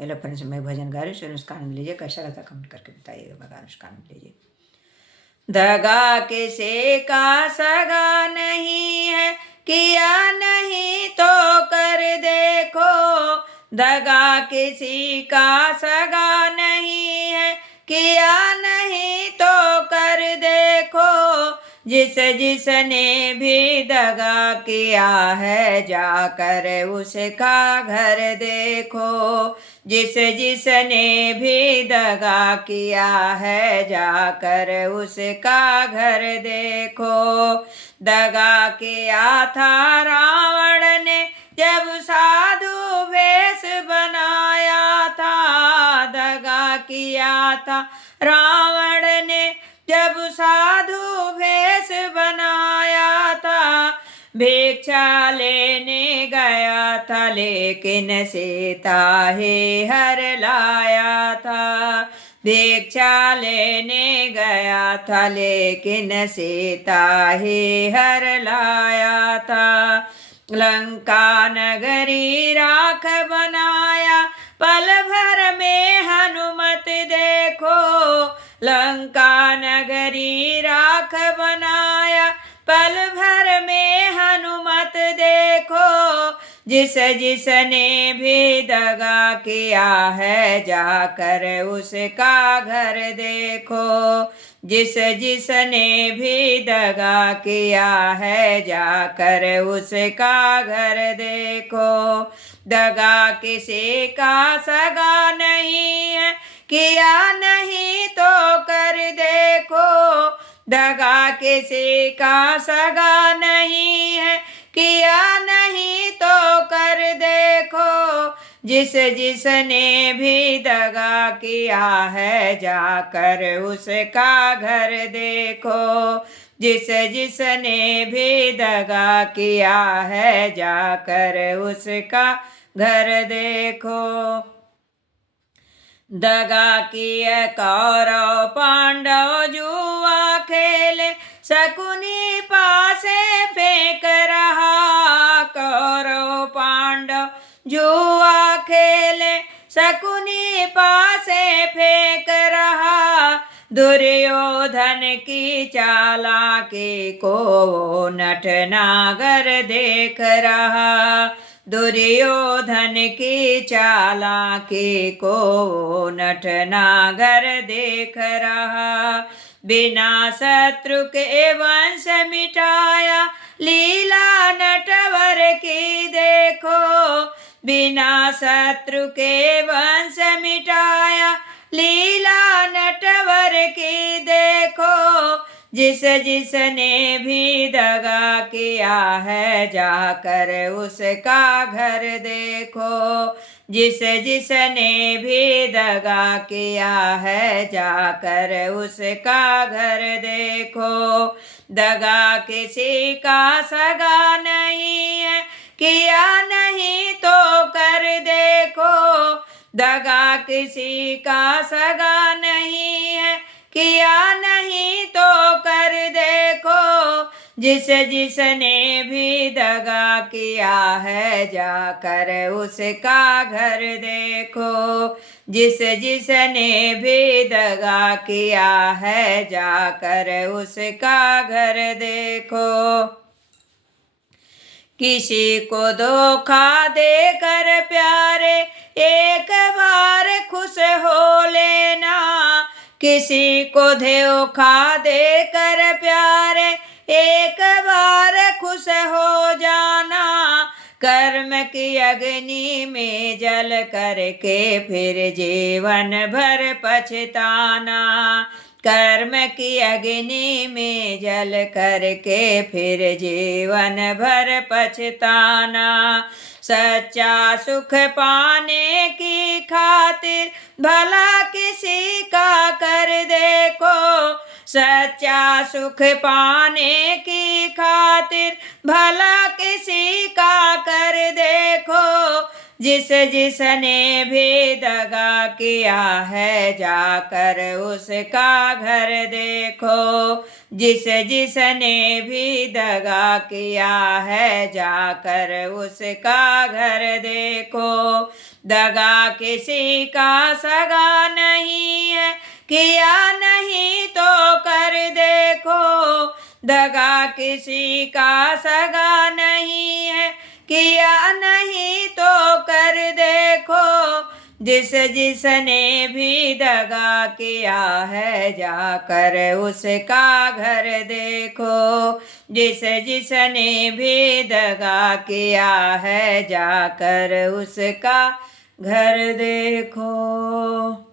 Hello friends, मैं भजन गा रही हूँ, अनुष्का आनंद लीजिए। कैसा लगता कमेंट करके बताइएगा। बगा अनुष्का आनंद लीजिए। दगा किसी का सगा नहीं है, किया नहीं तो कर देखो। दगा किसी का सगा नहीं है, किया नहीं तो कर देखो। जिसने भी दगा किया है, जाकर उसका घर देखो। जिसने भी दगा किया है, जाकर उसका घर देखो। दगा किया था रावण ने जब साधु वेश बनाया था। दगा किया था रावण ने जब साधु वेश बनाया था। भिक्षा लेने गया था, लेकिन सीता ही हर लाया था। भिक्षा लेने गया था, लेकिन सीता ही हर लाया था। लंका नगरी राख बनाया, पल भर में हनुमत देखो। लंका नगरी राख बनाया, पल भर में हनुमत देखो। जिसने भी दगा किया है, जाकर उसका घर देखो। जिसने भी दगा किया है, जाकर उसका घर देखो। दगा किसी का सगा नहीं है, किया नहीं तो कर देखो। दगा किसी का सगा नहीं है, किया नहीं तो कर देखो। जिसने भी दगा किया है, जाकर उसका घर देखो। जिसने भी दगा किया है, जाकर उसका घर देखो। दगा किए कौरव पांडव जुआ खेले, शकुनी पासे फेंक रहा। कौरव पांडव जुआ खेले, शकुनी पासे फेंक रहा। दुर्योधन की चालाकी को नटनागर देख रहा। दुर्योधन की चालाकी को नटनागर देख रहा। बिना शत्रु के वंश मिटाया, लीला नटवर की देखो। बिना शत्रु के वंश मिटाया, लीला नटवर की देखो। जिसने भी दगा किया है, जाकर उसका घर देखो। जिसने भी दगा किया है, जाकर उसका घर देखो। दगा किसी का सगा नहीं है, किया नहीं तो कर देखो। दगा किसी का सगा नहीं है, किया नहीं तो कर देखो। जिसने भी दगा किया है, जाकर उसका घर देखो। जिसने भी दगा किया है, जाकर उसका घर देखो। किसी को धोखा देकर प्यारे, एक बार खुश हो लेना। किसी को धोखा देकर प्यारे, एक बार खुश हो जाना। कर्म की अग्नि में जल करके फिर जीवन भर पछताना। कर्म की अग्नि में जल करके फिर जीवन भर पछताना। सच्चा सुख पाने की खातिर भला किसी का कर देखो। सच्चा सुख पाने की खातिर भला किसी का कर देखो। जिसने भी दगा किया है, जाकर उसका घर देखो। जिसने भी दगा किया है, जाकर उसका घर देखो। दगा किसी का सगा नहीं है, किया नहीं तो कर देखो। दगा किसी का सगा नहीं है, किया नहीं तो कर देखो। जिस जिसने भी दगा किया है, जाकर उसका घर देखो। जिस जिसने भी दगा किया है, जाकर उसका घर देखो।